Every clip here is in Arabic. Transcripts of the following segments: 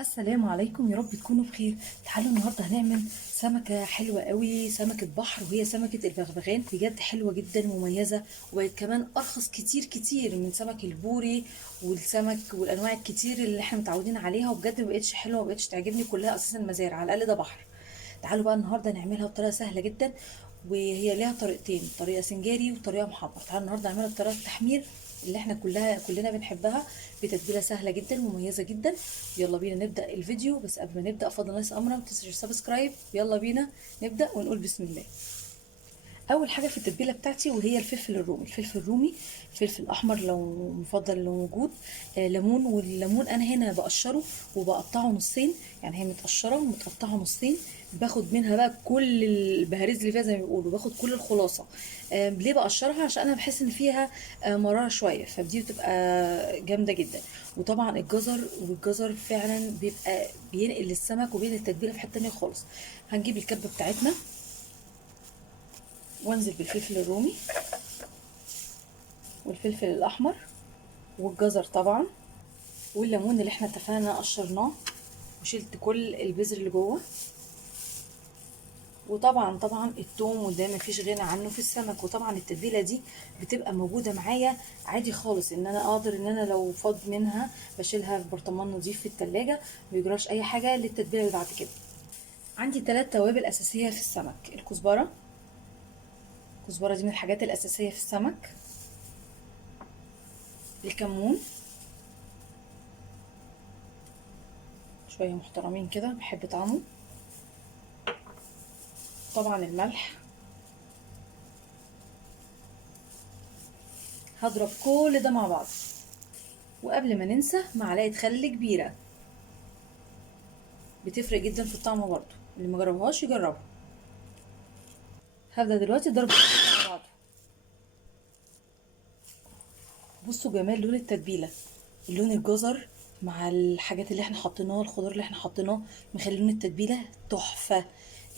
السلام عليكم، يا رب تكونوا بخير. تعالوا النهارده هنعمل سمكه حلوه قوي، سمكه بحر، وهي سمكه البغبغان. بجد حلوه جدا مميزه، وبقت كمان ارخص كتير كتير من سمك البوري والسمك والانواع الكتير اللي احنا متعودين عليها. وبجد ما بقتش حلوه، ما بقتش تعجبني، كلها اساسا مزارع، على الاقل ده بحر. تعالوا بقى النهارده نعملها بطريقه سهله جدا، وهي ليها طريقتين، طريقه سنجاري وطريقه محمر. تعالوا النهارده نعملها بطريقه التحمير اللي احنا كلنا بنحبها، بتتبيله سهله جدا ومميزه جدا. يلا بينا نبدا الفيديو، بس قبل ما نبدا فضل ناس امرا ما تنسوش سبسكرايب. يلا بينا نبدا ونقول بسم الله. اول حاجه في التتبيله بتاعتي وهي الفلفل الرومي. الفلفل الرومي، فلفل احمر لو مفضل لو موجود، ليمون. والليمون انا هنا بقشره وبقطعه نصين، يعني هي متقشره ومتقطعه نصين. باخد منها بقى كل البهاريز اللي فيها زي ما بيقولوا، باخد كل الخلاصه. ليه بقشرها؟ عشان انا بحس ان فيها مراره شويه، فدي بتبقى جامده جدا. وطبعا الجزر، والجزر فعلا بيبقى بينقل السمك وبين التتبيله في حته تانيه خالص. هنجيب الكبه بتاعتنا وانزل بالفلفل الرومي والفلفل الاحمر والجزر طبعا، والليمون اللي احنا اتفقنا قشرناه وشلت كل البذر اللي جوه. وطبعا التوم، وده مفيش غنى عنه في السمك. وطبعا التتبيله دي بتبقى موجوده معايا عادي خالص، ان انا اقدر ان انا لو فاض منها بشيلها في برطمان نظيف في التلاجة، ميجراش اي حاجه للتتبيله اللي بعد كده. عندي 3 توابل اساسيه في السمك: الكزبره، الكزبره دي من الحاجات الاساسيه في السمك، الكمون، شويه محترمين كده بحب طعمه، طبعا الملح. هضرب كل ده مع بعض، وقبل ما ننسى معلقه خل كبيره، بتفرق جدا في الطعم برضو، اللي مجربهاش يجربها. هبدا دلوقتي ضرب مع بعض. بصوا جمال لون التتبيله، لون الجزر مع الحاجات اللي احنا حطيناها، الخضار اللي احنا حطيناه مخلي لون التتبيله تحفه.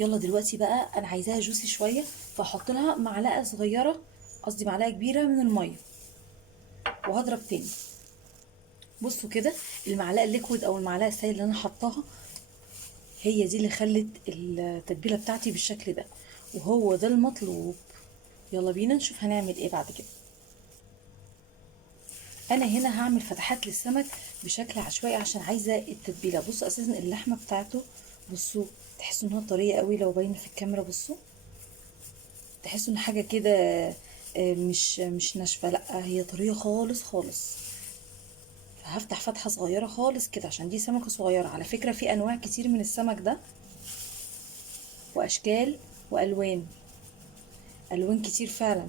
يلا دلوقتي بقى انا عايزاها جوسي شويه، فاحط لها معلقه صغيره، قصدي معلقه كبيره من الميه، وهضرب تاني. بصوا كده، المعلقه الليكويد او المعلقه السائل اللي انا حطاها هي دي اللي خلت التتبيله بتاعتي بالشكل ده، وهو ده المطلوب. يلا بينا نشوف هنعمل ايه بعد كده. انا هنا هعمل فتحات للسمك بشكل عشوائي عشان عايزه التتبيله. بصوا اساسا اللحمه بتاعته، بصوا تحسوا انها طريه قوي لو باينه في الكاميرا. بصوا تحسوا ان حاجه كده مش ناشفه، لا هي طريه خالص خالص. فهفتح فتحه صغيره خالص كده عشان دي سمكه صغيره. على فكره في انواع كتير من السمك ده، واشكال والوان، الوان كتير فعلا.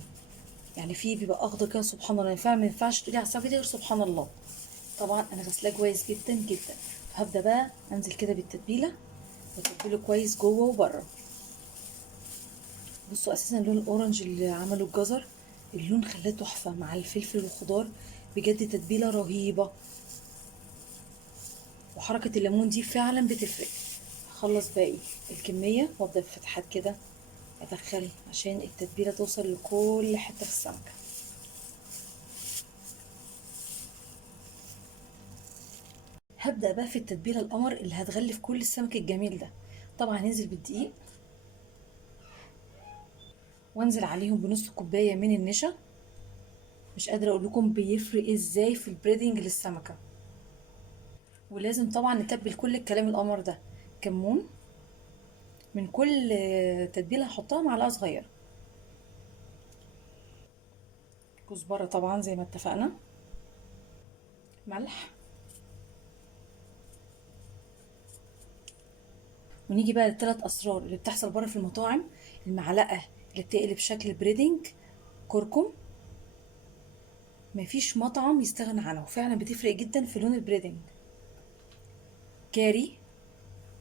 يعني في بيبقى اخضر كده سبحان الله، فعلا ما ينفعش تقولي على السمكه دي غير سبحان الله. طبعا انا غسلاه كويس جدا جدا. هبدا بقى انزل كده بالتتبيله واتبله كويس جوه وبره. بصوا اساسا اللون الاورنج اللي عمله الجزر، اللون خلاه تحفه مع الفلفل والخضار، بجد تتبيله رهيبه. وحركه الليمون دي فعلا بتفرق. هخلص باقي الكميه وابدا بفتحات كده ادخل عشان التتبيله توصل لكل حته في السمكه. هبدا بقى في التتبيله القمر اللي هتغلف كل السمك الجميل ده. طبعا هننزل بالدقيق، وانزل عليهم بنص كوبايه من النشا. مش قادره اقول لكم بيفرق ازاي في البريدنج للسمكه. ولازم طبعا نتبل كل الكلام القمر ده. كمون، من كل تتبيله هحطها معلقه صغيره. كزبره طبعا زي ما اتفقنا. ملح. ونيجي بقى للثلاث اسرار اللي بتحصل بره في المطاعم. المعلقه اللي بتقلب شكل بريدنج، كركم. مفيش مطعم يستغنى عنه، فعلا بتفرق جدا في لون البريدنج. كاري،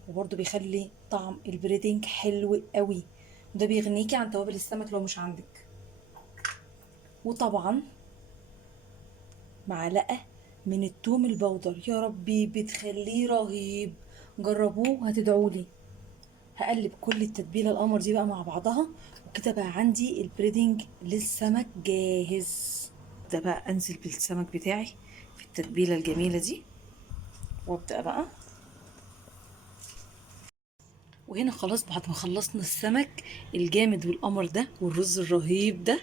وبرده بيخلي طعم البريدنج حلو قوي، وده بيغنيكي عن توابل السمك لو مش عندك. وطبعا معلقه من التوم البودر، يا ربي بتخليه رهيب، جربوه هتدعولي. هقلب كل التتبيله القمر دي بقى مع بعضها، وكده بقى عندي البريدنج للسمك جاهز. ده بقى انزل بالسمك بتاعي في التتبيله الجميله دي، وابدا بقى وهنا خلاص بعد ما خلصنا السمك الجامد والقمر ده والرز الرهيب ده،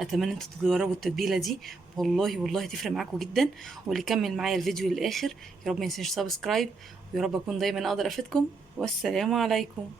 اتمنى انتوا تجربوا التتبيله دي، والله والله هتفرق معاكم جدا. واللي كمل معايا الفيديو للاخر يا رب ما ينساش سبسكرايب، ويا رب اكون دايما اقدر افيدكم، والسلام عليكم.